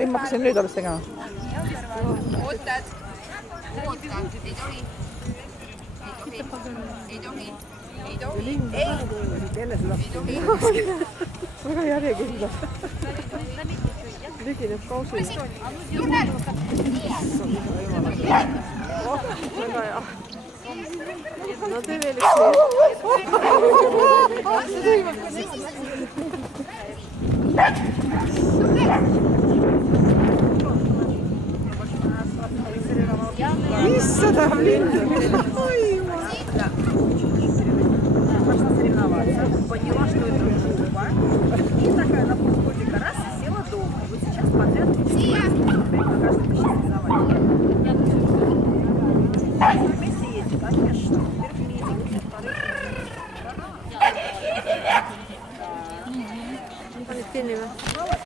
Ei ma hakkasin nüüd alles tegema. Ootad. Ei tohi. Ei tohi. Väga järjekindlad. Ligi need kausid. Väga hea. No tee veel üks nii. Issada lindu. Ой, пошла соревноваться, поняла, что это жопа, и такая на полгодика раз и села дома. И вот сейчас подряд покажет соревнования. Вместе едет, конечно. Полетели вы.